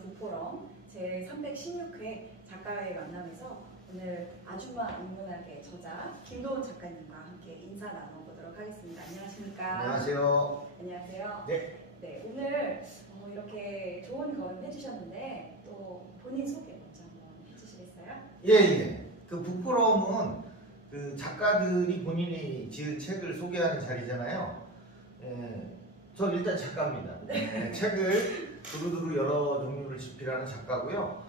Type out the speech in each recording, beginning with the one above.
북포럼 제316회 작가의 만남에서 오늘 아줌마 인문학의 저자 김도훈 작가님과 함께 인사 나눠보도록 하겠습니다. 안녕하십니까? 안녕하세요. 안녕하세요. 네. 네, 오늘 이렇게 좋은 걸음 해주셨는데 또 본인 소개 먼저 한번 해주시겠어요? 예. 그 북포럼은 그 작가들이 본인이 지은 책을 소개하는 자리잖아요. 저 일단 작가입니다. 책을 두루두루 여러 종류를 집필하는 작가고요.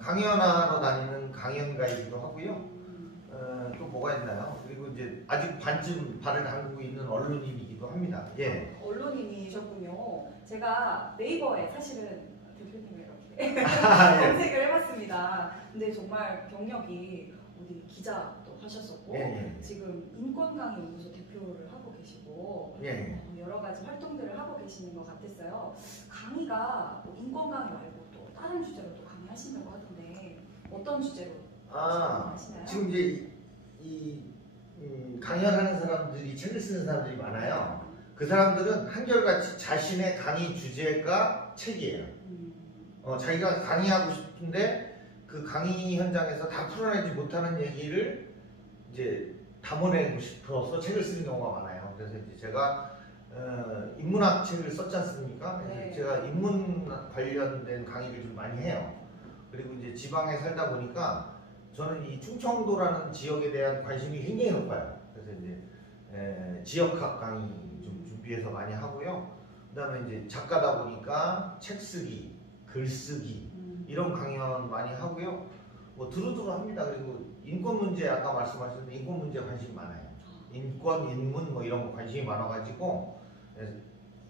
강연하러 다니는 강연가이기도 하고요. 또 뭐가 있나요? 그리고 이제 아직 반쯤 발을 담그고 있는 언론인이기도 합니다. 예. 언론인이셨군요. 제가 네이버에 사실은 대표님을 이렇게 예. 검색을 해봤습니다. 근데 정말 경력이 어디 기자도 하셨었고 지금 인권강의연구소 대표를 하고 계시고 여러 가지 활동들을 하고 계시는 것 같았어요. 강의가 뭐 인권 강의 말고 또 다른 주제로 또 강의하신다고 하던데 어떤 주제로 하시나요? 지금 이제 강연하는 사람들이 책을 쓰는 사람들이 많아요. 그 사람들은 한결같이 자신의 강의 주제가 책이에요. 자기가 강의하고 싶은데 그 강의 현장에서 다 풀어내지 못하는 얘기를 이제 담아내고 싶어서 책을 쓰는 경우가 많아요. 그래서 이제 제가 인문학 책을 썼지 않습니까? 그래서 제가 인문 관련된 강의를 좀 많이 해요. 그리고 이제 지방에 살다 보니까 저는 이 충청도라는 지역에 대한 관심이 굉장히 높아요. 그래서 이제 지역학 강의 좀 준비해서 많이 하고요. 그다음에 이제 작가다 보니까 책 쓰기, 글쓰기 이런 강연 많이 하고요. 뭐 두루두루 합니다. 그리고 인권 문제 아까 말씀하셨는데 인권 문제 관심이 많아요. 인권, 인문 뭐 이런 거 관심이 많아가지고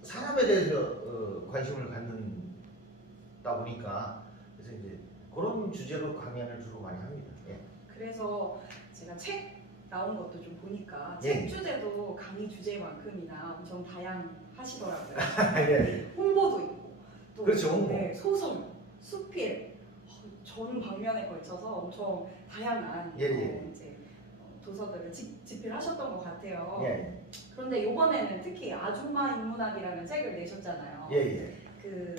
사람에 대해서 관심을 갖는다 보니까 그래서 이제 그런 주제로 강연을 주로 많이 합니다. 예. 그래서 제가 책 나온 것도 좀 보니까 책 주제도 강의 주제만큼이나 엄청 다양하시더라고요. 홍보도 있고 또 그렇죠, 홍보. 소설, 수필 전 방면에 걸쳐서 엄청 다양한 이제 도서들을 집필하셨던 것 같아요. 그런데 이번에는 특히 아줌마 인문학이라는 책을 내셨잖아요. 그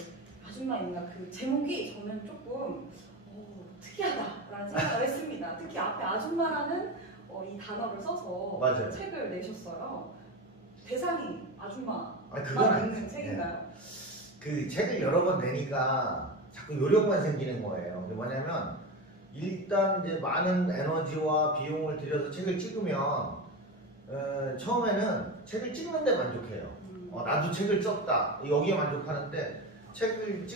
아줌마 인문학 그 제목이 저는 조금 특이하다라는 생각을 했습니다. 특히 앞에 아줌마라는 이 단어를 써서 책을 내셨어요. 대상이 아줌마만 있는 책인가요? 그 책을 여러 번 내니까 자꾸 요령만 생기는 거예요. 그게 뭐냐면 일단 이제 많은 에너지와 비용을 들여서 책을 찍으면 처음에는 책을 찍는 데 만족해요. 나도 책을 썼다 여기에 만족하는데 책을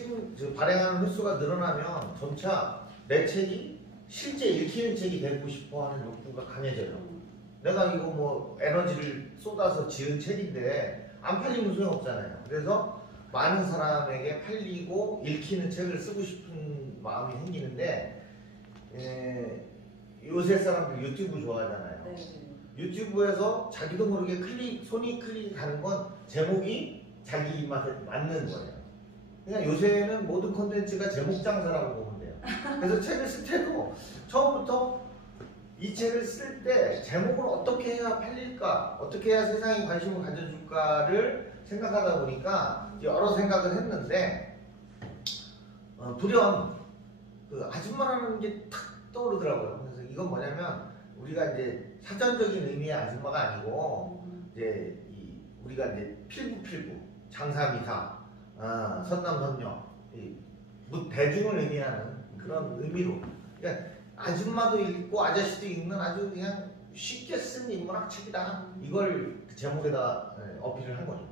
발행하는 횟수가 늘어나면 점차 내 책이 실제 읽히는 책이 되고 싶어 하는 욕구가 강해져요. 내가 이거 뭐 에너지를 쏟아서 지은 책인데 안 팔리면 소용없잖아요. 그래서 많은 사람에게 팔리고 읽히는 책을 쓰고 싶은 마음이 생기는데 요새 사람들 유튜브 좋아하잖아요. 유튜브에서 자기도 모르게 손이 클릭하는 건 제목이 자기 입맛에 맞는 거예요. 그러니까 요새는 모든 콘텐츠가 제목 장사라고 보면 돼요. 그래서 책을 쓸 때도 처음부터 이 책을 쓸 때 제목을 어떻게 해야 팔릴까, 어떻게 해야 세상이 관심을 가져줄까를 생각하다 보니까 여러 생각을 했는데 불현 그 아줌마라는 게 탁 떠오르더라고요. 그래서 이건 뭐냐면 우리가 이제 사전적인 의미의 아줌마가 아니고 이제 우리가 이제 필부 장사미사, 선남선녀 대중을 의미하는 그런 의미로 그러니까 아줌마도 읽고 아저씨도 읽는 아주 그냥 쉽게 쓴 인문학 책이다. 이걸 그 제목에다 어필을 한 거죠.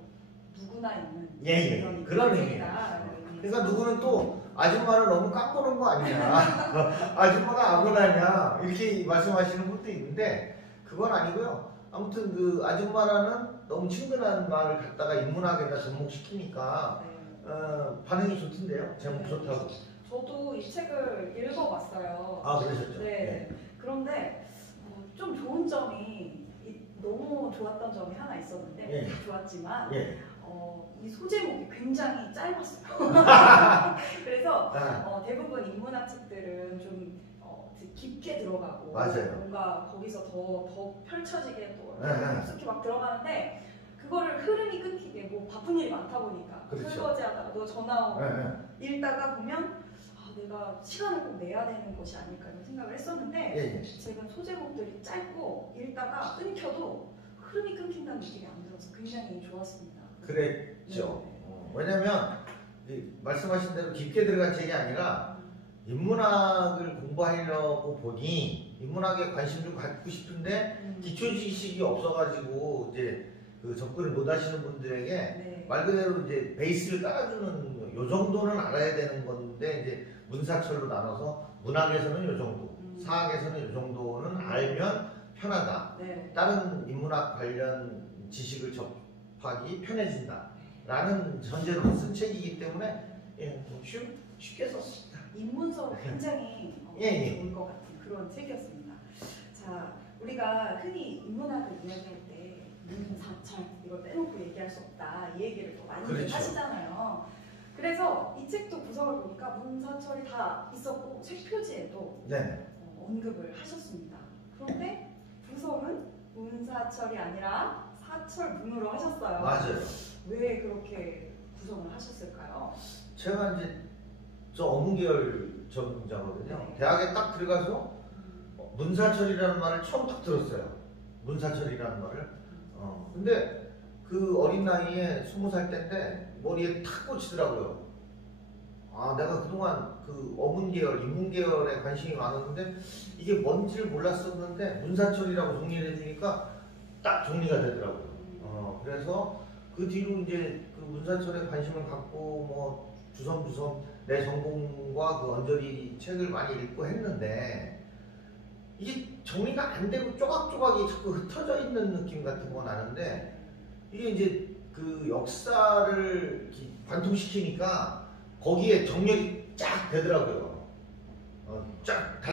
누구나 읽는 그런 의미입니다. 그러니까 누구는 또 아줌마를 너무 깎아놓은 거 아니냐 아줌마가 아무나냐 이렇게 말씀하시는 분도 있는데 그건 아니고요. 아무튼 그 아줌마라는 너무 친근한 말을 갖다가 인문학에다 접목시키니까 반응이 좋던데요. 제목 좋다고. 저도 이 책을 읽어봤어요. 그러셨죠? 그런데 좀 좋은 점이 너무 좋았던 점이 하나 있었는데 다 좋았지만 이 소제목이 굉장히 짧았어요. 그래서 대부분 인문학 책들은 좀 깊게 들어가고 뭔가 거기서 더 펼쳐지게 또 깊숙이 막 들어가는데 그거를 흐름이 끊기게 뭐 바쁜 일이 많다 보니까 그렇죠. 설거지하다가 너 전화 오고 네. 읽다가 보면 내가 시간을 꼭 내야 되는 것이 아닐까 이런 생각을 했었는데 최근 소제목들이 짧고 읽다가 끊겨도 흐름이 끊긴다는 느낌이 안 들어서 굉장히 좋았습니다. 그랬죠. 왜냐면 말씀하신 대로 깊게 들어간 책이 아니라 인문학을 공부하려고 보니 인문학에 관심 좀 갖고 싶은데 기초 지식이 없어가지고 이제 그 접근을 못 하시는 분들에게 말 그대로 이제 베이스를 깔아주는 요 정도는 알아야 되는 건데 이제 문사철로 나눠서 문학에서는 요 정도, 사학에서는 요 정도는 알면 편하다. 다른 인문학 관련 지식을 접하기 편해진다. 라는 전제로 쓴 책이기 때문에 쉽게 썼습니다. 입문서로 굉장히 좋을 것 같은 그런 책이었습니다. 자, 우리가 흔히 인문학을 이야기할 때 문사철 이걸 빼놓고 얘기할 수 없다 이 얘기를 더 많이 하시잖아요. 그래서 이 책도 구성을 보니까 문사철이 다 있었고 책 표지에도 언급을 하셨습니다. 그런데 구성은 문사철이 아니라 사철문으로 하셨어요. 맞아요. 왜 그렇게 구성을 하셨을까요? 제가 이제 저 어문계열 전공자거든요. 대학에 딱 들어가서 문사철이라는 말을 처음 딱 들었어요. 문사철이라는 말을. 근데 그 어린 나이에 20살 때인데 머리에 탁 꽂히더라고요. 아, 내가 그동안 그 어문계열, 인문계열에 관심이 많았는데 이게 뭔지를 몰랐었는데 문사철이라고 정리를 해주니까 딱 정리가 되더라고요. 그래서 그 뒤로 이제 그 문사철에 관심을 갖고 뭐 주섬주섬 내 전공과 그 언저리 책을 많이 읽고 했는데 이게 정리가 안 되고 조각조각이 자꾸 흩어져 있는 느낌 같은 거 나는데 이게 이제 그 역사를 관통시키니까 거기에 정렬이 쫙 되더라고요. 쫙